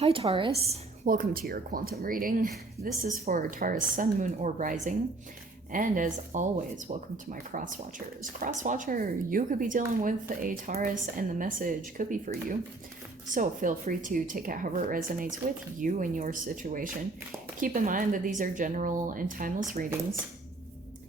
Hi Taurus, welcome to your quantum reading. This is for Taurus Sun, Moon, or Rising. And as always, welcome to my cross watchers. Cross watcher, you could be dealing with a Taurus and the message could be for you. So feel free to take it however it resonates with you and your situation. Keep in mind that these are general and timeless readings.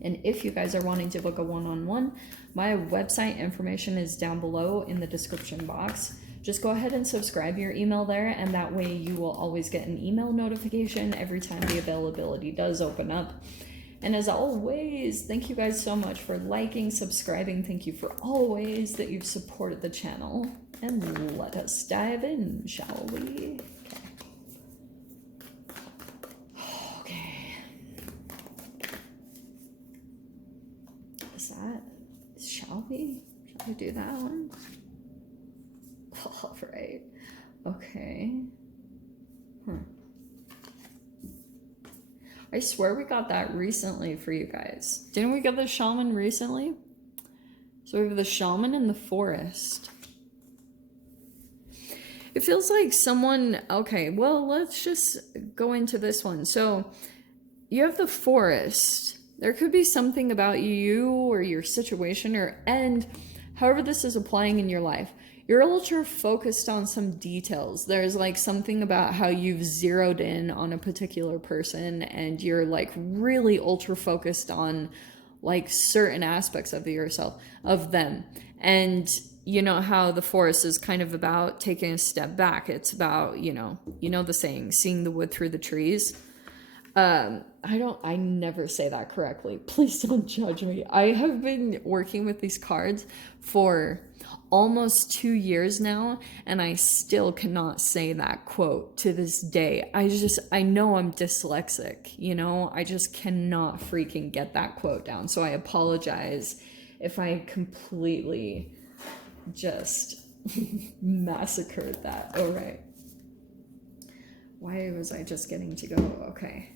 And if you guys are wanting to book a one-on-one, my website information is down below in the description box. Just go ahead and subscribe your email there, and that way you will always get an email notification every time the availability does open up. And as always, thank you guys so much for liking, subscribing. Thank you for all the ways that you've supported the channel. And let us dive in, shall we? Okay. Is that, shall we do that one? All right. Okay. I swear we got that recently for you guys. Didn't we get the shaman recently? So we have the shaman in the forest. It feels like someone, okay, well, let's just go into this one. So you have the forest. There could be something about you or your situation and however this is applying in your life. You're ultra focused on some details. There's like something about how you've zeroed in on a particular person and you're like really ultra focused on like certain aspects of yourself, of them. And you know how the forest is kind of about taking a step back. It's about, you know the saying, seeing the wood through the trees. I never say that correctly. Please don't judge me. I have been working with these cards for almost 2 years now, and I still cannot say that quote to this day. I know I'm dyslexic, I just cannot freaking get that quote down. So I apologize if I completely just massacred that. All right. Why was I just getting to go? Okay.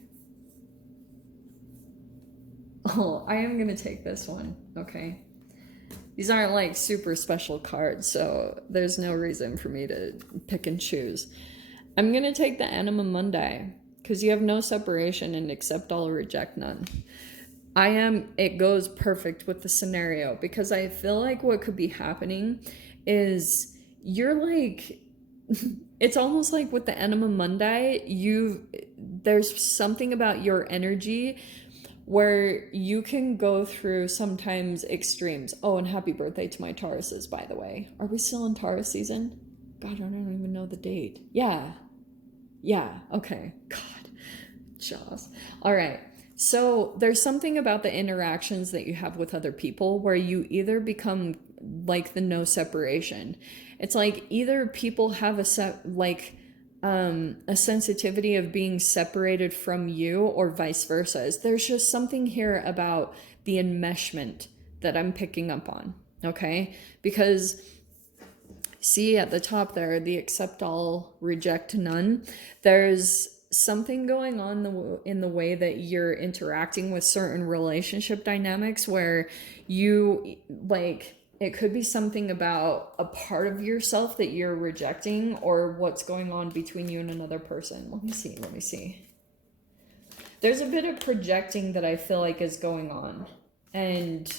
Oh, I am going to take this one. Okay. These aren't like super special cards, so there's no reason for me to pick and choose. I'm going to take the Anima Mundi because you have no separation and accept all, reject none. It goes perfect with the scenario because I feel like what could be happening is you're like, it's almost like with the Anima Mundi, there's something about your energy where you can go through sometimes extremes. Oh, and happy birthday to my Tauruses, by the way. Are we still in Taurus season? God, I don't even know the date. Yeah, okay. God, jaws. All right. So there's something about the interactions that you have with other people where you either become like the no separation. It's like either people have a sensitivity of being separated from you or vice versa. There's just something here about the enmeshment that I'm picking up on, okay? Because see at the top there, the accept all, reject none. There's something going on in the way that you're interacting with certain relationship dynamics where you like, it could be something about a part of yourself that you're rejecting or what's going on between you and another person. Let me see. There's a bit of projecting that I feel like is going on. And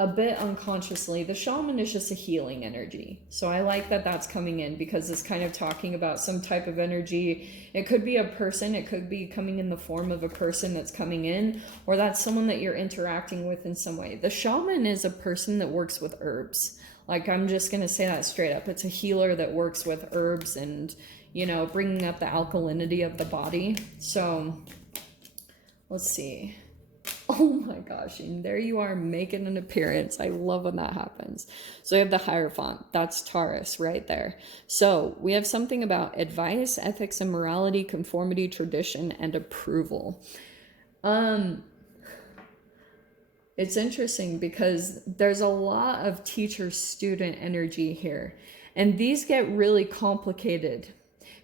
a bit unconsciously, the shaman is just a healing energy. So I like that that's coming in because it's kind of talking about some type of energy. It could be a person. It could be coming in the form of a person that's coming in, or that's someone that you're interacting with in some way. The shaman is a person that works with herbs. Like, I'm just going to say that straight up. It's a healer that works with herbs and, bringing up the alkalinity of the body. So let's see. Oh my gosh, and there you are making an appearance. I love when that happens. So we have the Hierophant. That's Taurus right there. So we have something about advice, ethics and morality, conformity, tradition, and approval. It's interesting because there's a lot of teacher-student energy here. And these get really complicated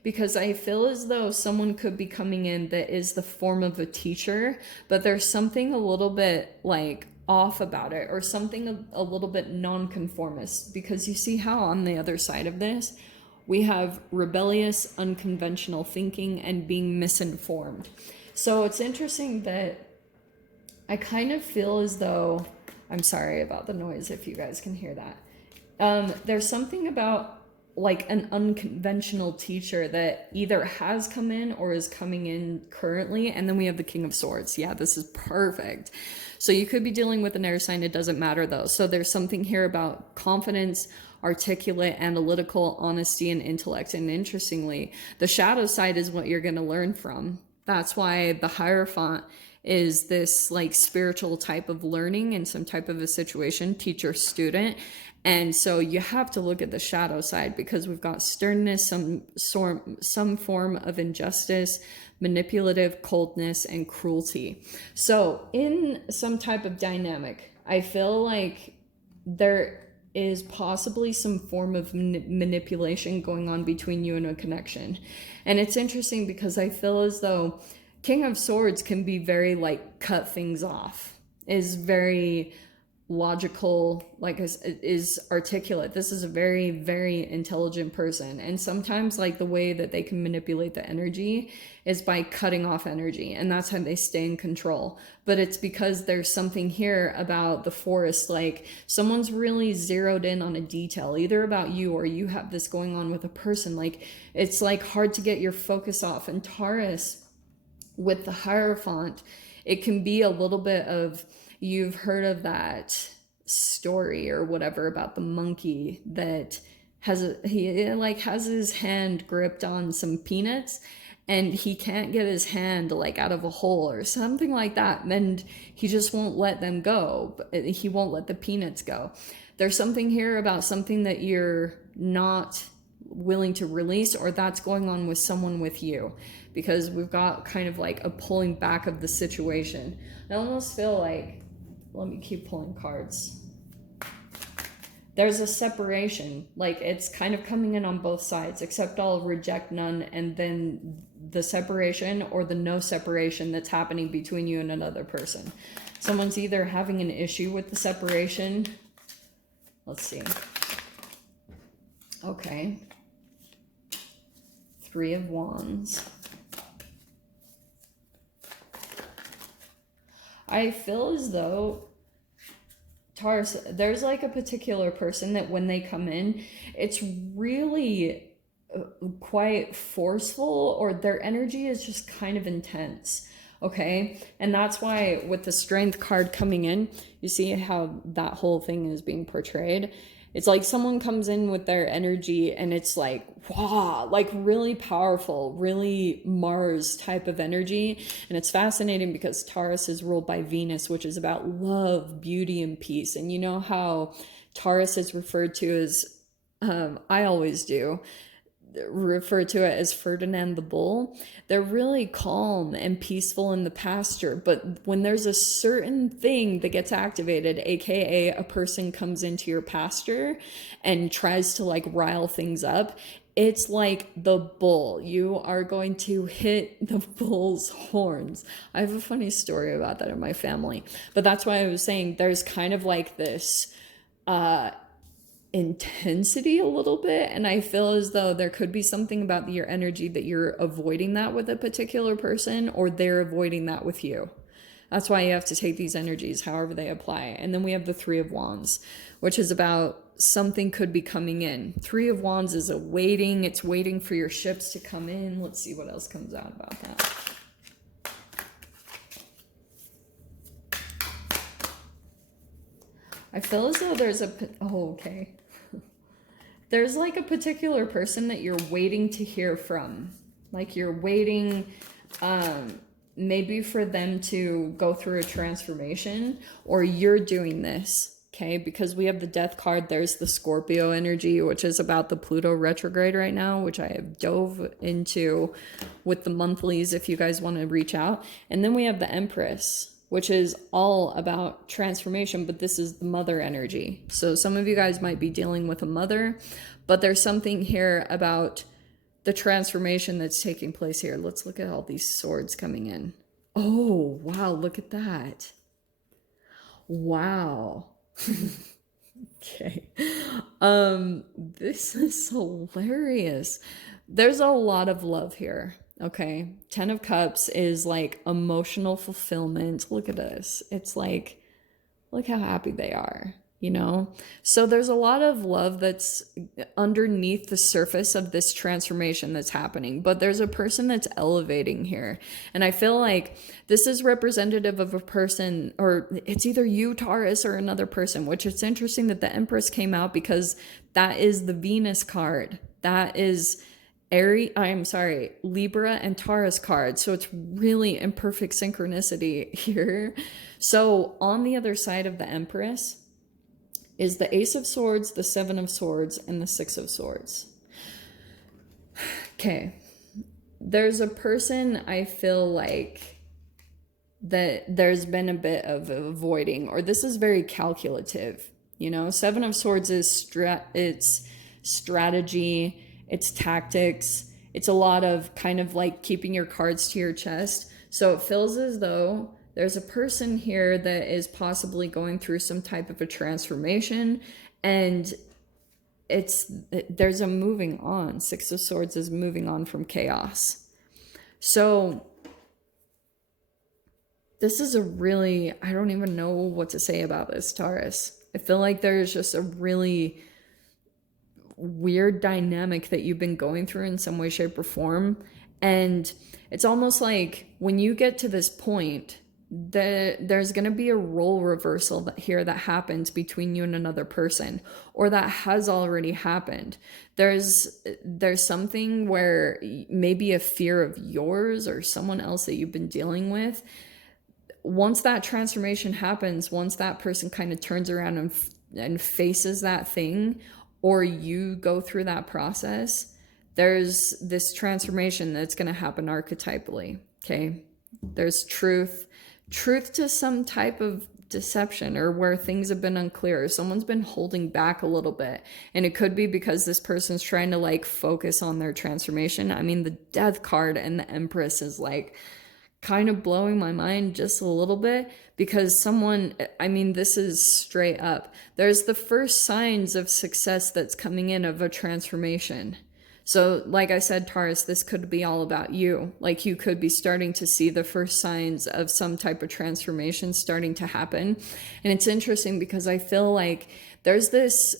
because I feel as though someone could be coming in that is the form of a teacher, but there's something a little bit like off about it, or something a little bit nonconformist, because you see how on the other side of this, we have rebellious, unconventional thinking, and being misinformed. So it's interesting that I kind of feel as though, I'm sorry about the noise if you guys can hear that. There's something about like an unconventional teacher that either has come in or is coming in currently. And then we have the King of Swords. Yeah, this is perfect. So you could be dealing with an air sign. It doesn't matter though. So there's something here about confidence, articulate, analytical, honesty, and intellect. And interestingly, the shadow side is what you're going to learn from. That's why the Hierophant is this like spiritual type of learning in some type of a situation, teacher student. And so you have to look at the shadow side, because we've got sternness, some form of injustice, manipulative, coldness, and cruelty. So in some type of dynamic, I feel like there is possibly some form of manipulation going on between you and a connection. And it's interesting because I feel as though King of Swords can be very like cut things off, is very logical, like is articulate. This is a very, very intelligent person. And sometimes like the way that they can manipulate the energy is by cutting off energy, and that's how they stay in control. But it's because there's something here about the forest, like someone's really zeroed in on a detail, either about you or you have this going on with a person. Like it's like hard to get your focus off. And Taurus with the Hierophant, it can be a little bit of, you've heard of that story or whatever about the monkey that he like has his hand gripped on some peanuts and he can't get his hand like out of a hole or something like that, and he just won't let them go. He won't let the peanuts go. There's something here about something that you're not willing to release, or that's going on with someone with you, because we've got kind of like a pulling back of the situation. I almost feel like, let me keep pulling cards. There's a separation, like it's kind of coming in on both sides, except I'll reject none, and then the separation or the no separation that's happening between you and another person. Someone's either having an issue with the separation. Let's see. Okay. 3 of Wands. I feel as though, Taurus, there's like a particular person that when they come in, it's really quite forceful, or their energy is just kind of intense. Okay. And that's why with the Strength card coming in, you see how that whole thing is being portrayed. It's like someone comes in with their energy and it's like, wow, like really powerful, really Mars type of energy. And it's fascinating because Taurus is ruled by Venus, which is about love, beauty, and peace. And you know how Taurus is referred to as, I always do, refer to it as Ferdinand the Bull. They're really calm and peaceful in the pasture, but when there's a certain thing that gets activated, aka a person comes into your pasture and tries to like rile things up, it's like the bull. You are going to hit the bull's horns. I have a funny story about that in my family, but that's why I was saying there's kind of like this intensity a little bit, and I feel as though there could be something about your energy that you're avoiding that with a particular person, or they're avoiding that with you. That's why you have to take these energies however they apply. And then we have the 3 of Wands, which is about something could be coming in. 3 of Wands is a waiting. It's waiting for your ships to come in. Let's see what else comes out about that. I feel as though there's there's like a particular person that you're waiting to hear from. Like you're waiting maybe for them to go through a transformation, or you're doing this, okay? Because we have the Death card. There's the Scorpio energy, which is about the Pluto retrograde right now, which I have dove into with the monthlies if you guys want to reach out. And then we have the Empress, which is all about transformation, but this is the mother energy. So some of you guys might be dealing with a mother, but there's something here about the transformation that's taking place here. Let's look at all these swords coming in. Oh, wow, look at that. Wow. Okay. This is hilarious. There's a lot of love here. Okay. 10 of Cups is like emotional fulfillment. Look at this. It's like, look how happy they are, you know? So there's a lot of love that's underneath the surface of this transformation that's happening, but there's a person that's elevating here. And I feel like this is representative of a person, or it's either you, Taurus, or another person, which it's interesting that the Empress came out because that is the Venus card. That is Libra and Taurus cards. So it's really in perfect synchronicity here. So on the other side of the Empress is the Ace of Swords, the Seven of Swords, and the Six of Swords. Okay. There's a person I feel like that there's been a bit of avoiding, or this is very calculative. You know, Seven of Swords is it's strategy, it's tactics, it's a lot of kind of like keeping your cards to your chest. So it feels as though there's a person here that is possibly going through some type of a transformation, and there's a moving on. Six of Swords is moving on from chaos. So this is a really, I don't even know what to say about this, Taurus. I feel like there's just a really weird dynamic that you've been going through in some way, shape, or form. And it's almost like when you get to this point, there's going to be a role reversal that happens between you and another person, or that has already happened. There's something where maybe a fear of yours or someone else that you've been dealing with, once that transformation happens, once that person kind of turns around and faces that thing, or you go through that process, there's this transformation that's going to happen archetypally. Okay. There's truth to some type of deception, or where things have been unclear. Someone's been holding back a little bit, and it could be because this person's trying to like focus on their transformation. I mean, the Death card and the Empress is like kind of blowing my mind just a little bit, because this is straight up. There's the first signs of success that's coming in of a transformation. So like I said, Taurus, this could be all about you. Like you could be starting to see the first signs of some type of transformation starting to happen. And it's interesting because I feel like there's this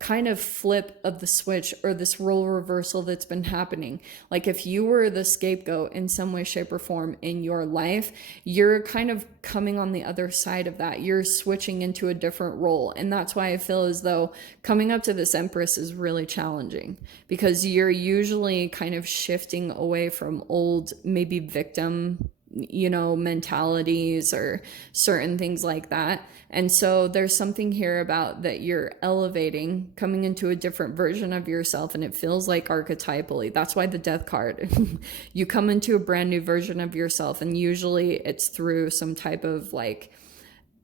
kind of flip of the switch, or this role reversal that's been happening. Like if you were the scapegoat in some way, shape, or form in your life, you're kind of coming on the other side of that. You're switching into a different role. And that's why I feel as though coming up to this Empress is really challenging, because you're usually kind of shifting away from old, maybe victim, mentalities or certain things like that. And so there's something here about that you're elevating, coming into a different version of yourself, and it feels like archetypally. That's why the Death card. You come into a brand new version of yourself, and usually it's through some type of like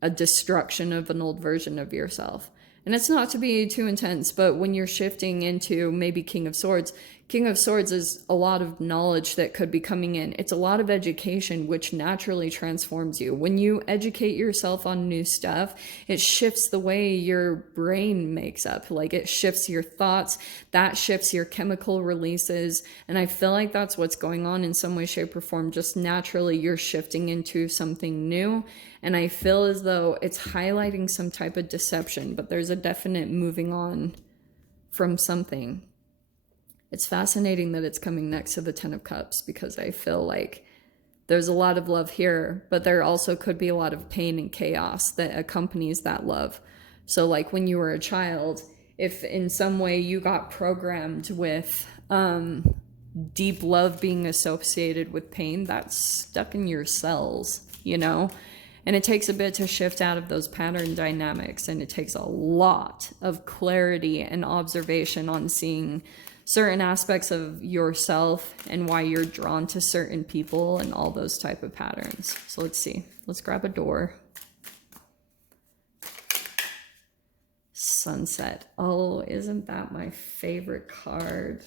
a destruction of an old version of yourself. And it's not to be too intense, but when you're shifting into maybe King of Swords is a lot of knowledge that could be coming in. It's a lot of education, which naturally transforms you. When you educate yourself on new stuff, it shifts the way your brain makes up. Like it shifts your thoughts, that shifts your chemical releases. And I feel like that's what's going on in some way, shape, or form. Just naturally, you're shifting into something new. And I feel as though it's highlighting some type of deception, but there's a definite moving on from something. It's fascinating that it's coming next to the Ten of Cups, because I feel like there's a lot of love here, but there also could be a lot of pain and chaos that accompanies that love. So like when you were a child, if in some way you got programmed with deep love being associated with pain, that's stuck in your cells, And it takes a bit to shift out of those pattern dynamics, and it takes a lot of clarity and observation on seeing certain aspects of yourself and why you're drawn to certain people and all those type of patterns. So let's see. Let's grab a door. Sunset. Oh, isn't that my favorite card?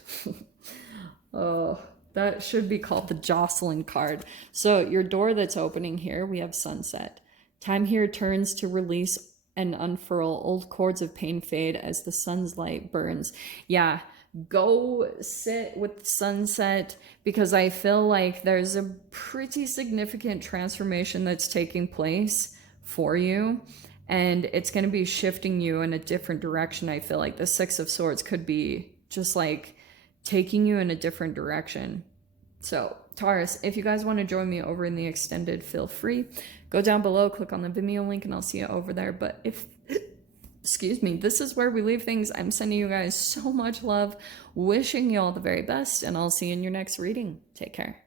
Oh, that should be called the Jocelyn card. So your door that's opening here, we have sunset. Time here turns to release and unfurl. Old cords of pain fade as the sun's light burns. Yeah, go sit with the sunset, because I feel like there's a pretty significant transformation that's taking place for you, and it's going to be shifting you in a different direction. I feel like the Six of Swords could be just like taking you in a different direction. So Taurus, if you guys want to join me over in the extended, feel free. Go down below, click on the Vimeo link, and I'll see you over there. But if, excuse me, this is where we leave things. I'm sending you guys so much love, wishing you all the very best, and I'll see you in your next reading. Take care.